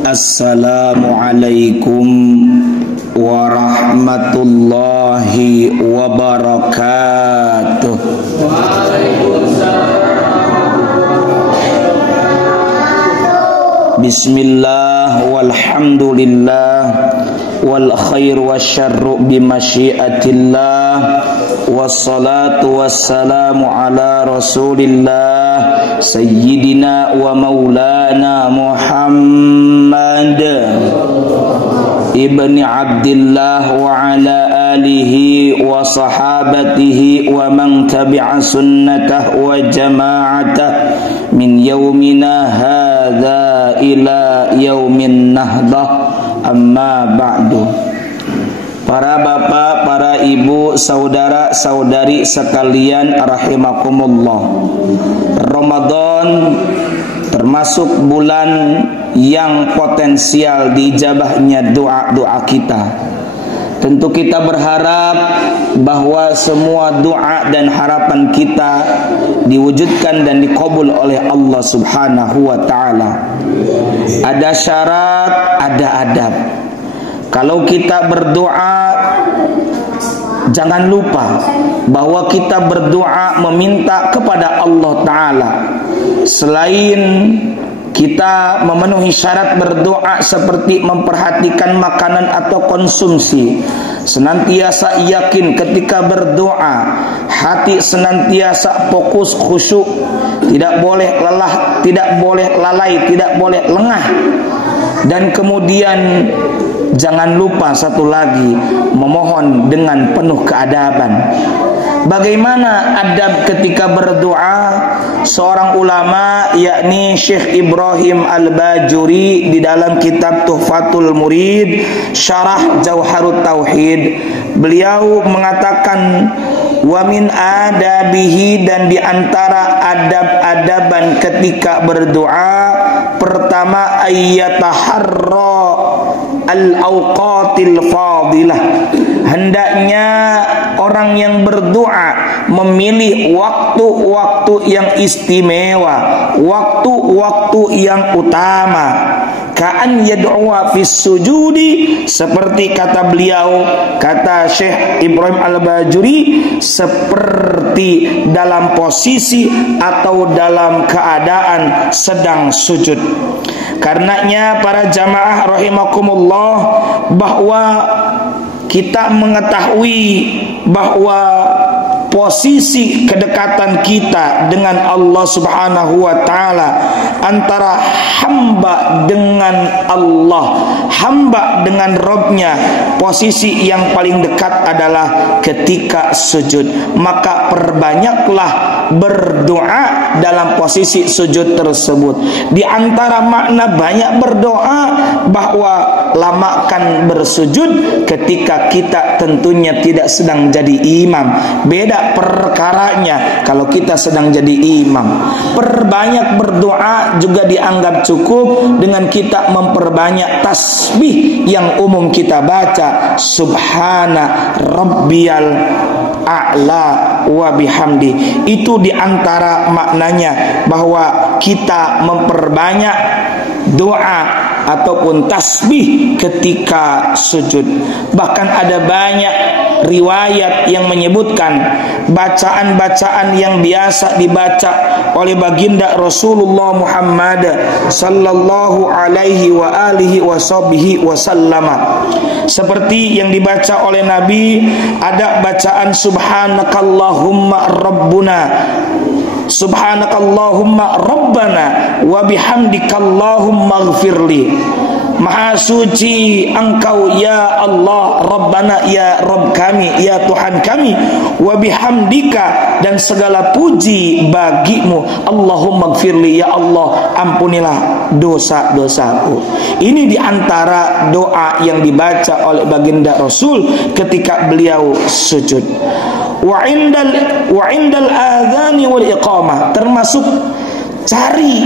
Assalamualaikum warahmatullahi wabarakatuh. Bismillah walhamdulillah wal khair wasyarru bimasyiatillah wassalatu wassalamu ala rasulillah sayyidina wa maulana Muhammad ibni Abdillah wa ala alihi wa sahabatihi wa man tabi'a sunnatah wa jama'atah min yaumina hadza ila yaumin nahdah, amma ba'du. Para bapak, para ibu, saudara, saudari sekalian rahimakumullah, Ramadan termasuk bulan yang potensial diijabahnya doa-doa kita. Tentu kita berharap bahwa semua doa dan harapan kita diwujudkan dan dikabul oleh Allah Subhanahu wa ta'ala. Ada syarat, ada adab. Kalau kita berdoa, jangan lupa bahwa kita berdoa meminta kepada Allah Ta'ala. Selain kita memenuhi syarat berdoa seperti memperhatikan makanan atau konsumsi, senantiasa yakin ketika berdoa, hati senantiasa fokus khusyuk, tidak boleh lelah, tidak boleh lalai, tidak boleh lengah. Dan kemudian jangan lupa satu lagi, memohon dengan penuh keadaban. Bagaimana adab ketika berdoa? Seorang ulama yakni Syekh Ibrahim Al-Bajuri di dalam kitab Tuhfatul Murid Syarah Jauharut Tauhid, beliau mengatakan wa min adabihi, dan di antara adab-adaban ketika berdoa, pertama ayyataharra al-awqatil fadilah. Hendaknya orang yang berdoa memilih waktu-waktu yang istimewa, waktu-waktu yang utama. Ka'an yad'uwa fis sujudi, seperti kata beliau, kata Syekh Ibrahim Al-Bajuri, seperti dalam posisi atau dalam keadaan sedang sujud. Karenanya para jamaah rahimakumullah, bahwa kita mengetahui bahwa posisi kedekatan kita dengan Allah Subhanahu wa ta'ala, antara hamba dengan Allah, hamba dengan Rabbnya, posisi yang paling dekat adalah ketika sujud. Maka perbanyaklah berdoa dalam posisi sujud tersebut. Di antara makna banyak berdoa, bahwa lamakan bersujud ketika kita tentunya tidak sedang jadi imam. Beda perkaranya kalau kita sedang jadi imam. Perbanyak berdoa juga dianggap cukup dengan kita memperbanyak tasbih yang umum kita baca, subhana rabbiyal a'la wa bihamdi. Itu diantara maknanya, bahwa kita memperbanyak doa ataupun tasbih ketika sujud. Bahkan ada banyak riwayat yang menyebutkan bacaan-bacaan yang biasa dibaca oleh baginda Rasulullah Muhammad sallallahu alaihi wa alihi wasallam, seperti yang dibaca oleh Nabi. Ada bacaan subhanakallahumma rabbuna, subhanakallahumma rabbana wa bihamdikallahumma ighfirli. Maha suci Engkau ya Allah, Rabbana ya Rabb kami, ya Tuhan kami, wa bihamdika, dan segala puji bagimu, Allahumma ighfirli, ya Allah ampunilah dosa-dosaku. Ini diantara doa yang dibaca oleh baginda Rasul ketika beliau sujud. Wa indal adhani wal iqamah, termasuk cari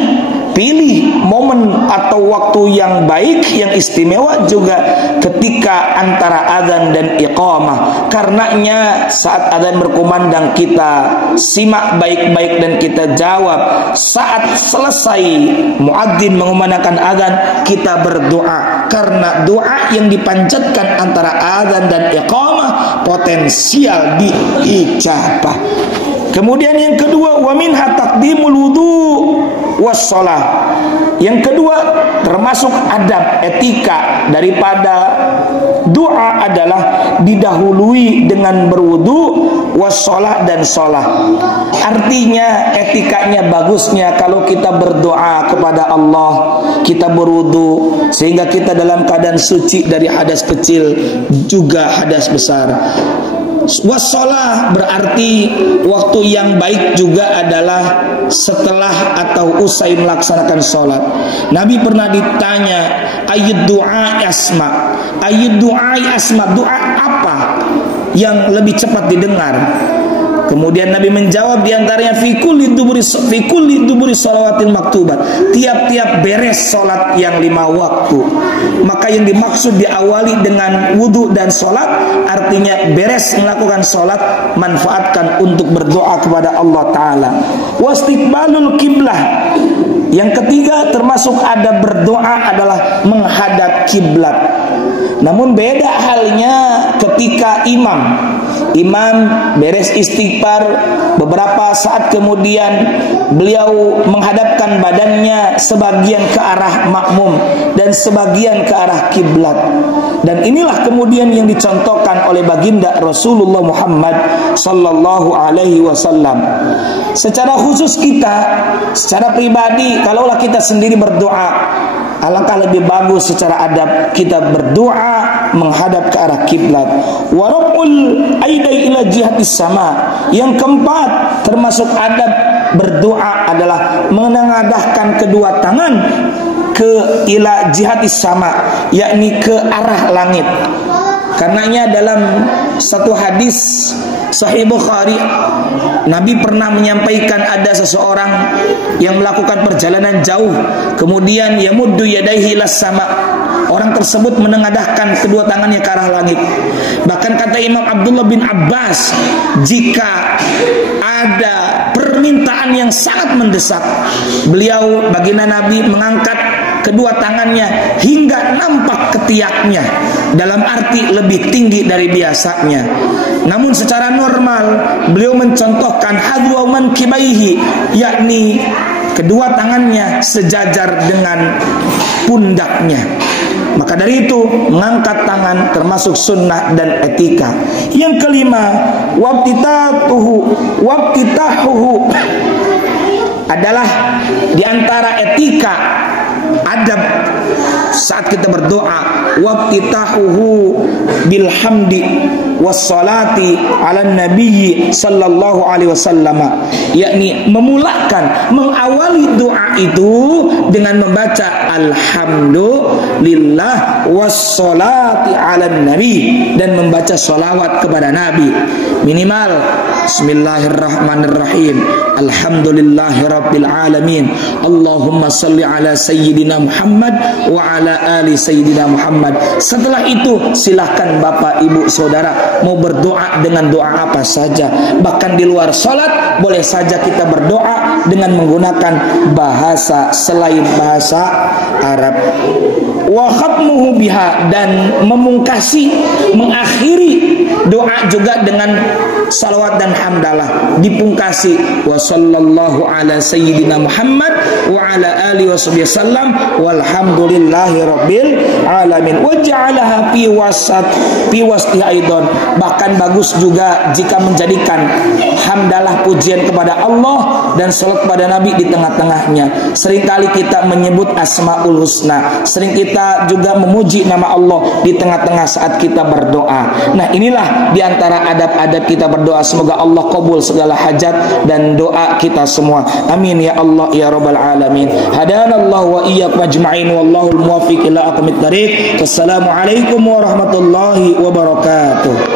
pilih momen atau waktu yang baik, yang istimewa juga ketika antara adzan dan iqamah. Karenanya saat adzan berkumandang kita simak baik-baik dan kita jawab. Saat selesai muadzin mengumandangkan adzan, kita berdoa, karena doa yang dipanjatkan antara adzan dan iqamah potensial diijabah. Kemudian yang kedua, wa minha taqdimul wudu wassalah. Yang kedua, termasuk adab etika daripada doa adalah didahului dengan berwudu, wassalah dan sholat. Artinya etikanya bagusnya kalau kita berdoa kepada Allah, kita berwudu sehingga kita dalam keadaan suci dari hadas kecil juga hadas besar. Wassalah berarti waktu yang baik juga adalah setelah atau usai melaksanakan sholat. Nabi pernah ditanya, ayyud du'a asma, ayyud du'a asma, doa apa yang lebih cepat didengar? Kemudian Nabi menjawab, diantaranya fi kulli duburi shalawatil maktubat, tiap-tiap beres sholat yang 5 waktu. Maka yang dimaksud diawali dengan wudu dan sholat, artinya beres melakukan sholat, manfaatkan untuk berdoa kepada Allah Ta'ala. Wastiqbalul kiblah. Yang ketiga, termasuk adab berdoa adalah menghadap kiblat. Namun beda halnya ketika imam beres istighfar, beberapa saat kemudian beliau menghadapkan badannya sebagian ke arah makmum dan sebagian ke arah kiblat. Dan inilah kemudian yang dicontohkan oleh baginda Rasulullah Muhammad sallallahu alaihi wasallam. Secara khusus kita, secara pribadi, kalaulah kita sendiri berdoa, alangkah lebih bagus secara adab kita berdoa menghadap ke arah kiblat. Wa raf'ul aidai ila jihatis sama. Yang keempat, termasuk adab berdoa adalah menengadahkan kedua tangan ke ila jihatis sama, yakni ke arah langit. Karenanya dalam satu hadis Sahih Bukhari, Nabi pernah menyampaikan ada seseorang yang melakukan perjalanan jauh, kemudian yamuddu yadaihi ilas sama. Orang tersebut menengadahkan kedua tangannya ke arah langit. Bahkan kata Imam Abdullah bin Abbas, jika ada permintaan yang sangat mendesak, beliau baginda Nabi mengangkat kedua tangannya hingga nampak ketiaknya, dalam arti lebih tinggi dari biasanya. Namun secara normal beliau mencontohkan hadwa mankibaihi, yakni kedua tangannya sejajar dengan pundaknya. Maka dari itu mengangkat tangan termasuk sunnah dan etika. Yang kelima, wabtitahuhu adalah diantara etika adab saat kita berdoa, wabtitahuhu bilhamdi wassalati ala nabiyyi sallallahu alaihi wasallam, yakni mengawali doa itu dengan membaca alhamdulillah wassalati ala nabi, dan membaca sholawat kepada Nabi. Minimal bismillahirrahmanirrahim, alhamdulillahirabbil alamin, Allahumma salli ala sayyidina Muhammad wa ala ali sayyidina Muhammad. Setelah itu silahkan Bapak Ibu Saudara mau berdoa dengan doa apa saja. Bahkan di luar sholat boleh saja kita berdoa dengan menggunakan bahasa selain bahasa Arab. Wa khatmuhu biha, dan mengakhiri doa juga dengan salawat dan hamdalah, dipungkasi wa sallallahu ala sayyidina Muhammad wa ala alihi wasallam walhamdulillahi rabbil alamin. Wa ja'alaha fi wasti aidan. Bahkan bagus juga jika menjadikan hamdalah pujian kepada Allah dan salat kepada Nabi di tengah-tengahnya. Seringkali kita menyebut asmaul husna, sering kita juga memuji nama Allah di tengah-tengah saat kita berdoa. Nah, inilah diantara adab-adab kita berdoa. Semoga Allah kabul segala hajat dan doa kita semua. Amin ya Allah ya rabbal alamin. Hadanallahu wa iyyakum ajma'in, wallahul muwaffiq ila aqwamit thariq. Wassalamualaikum warahmatullahi wabarakatuh.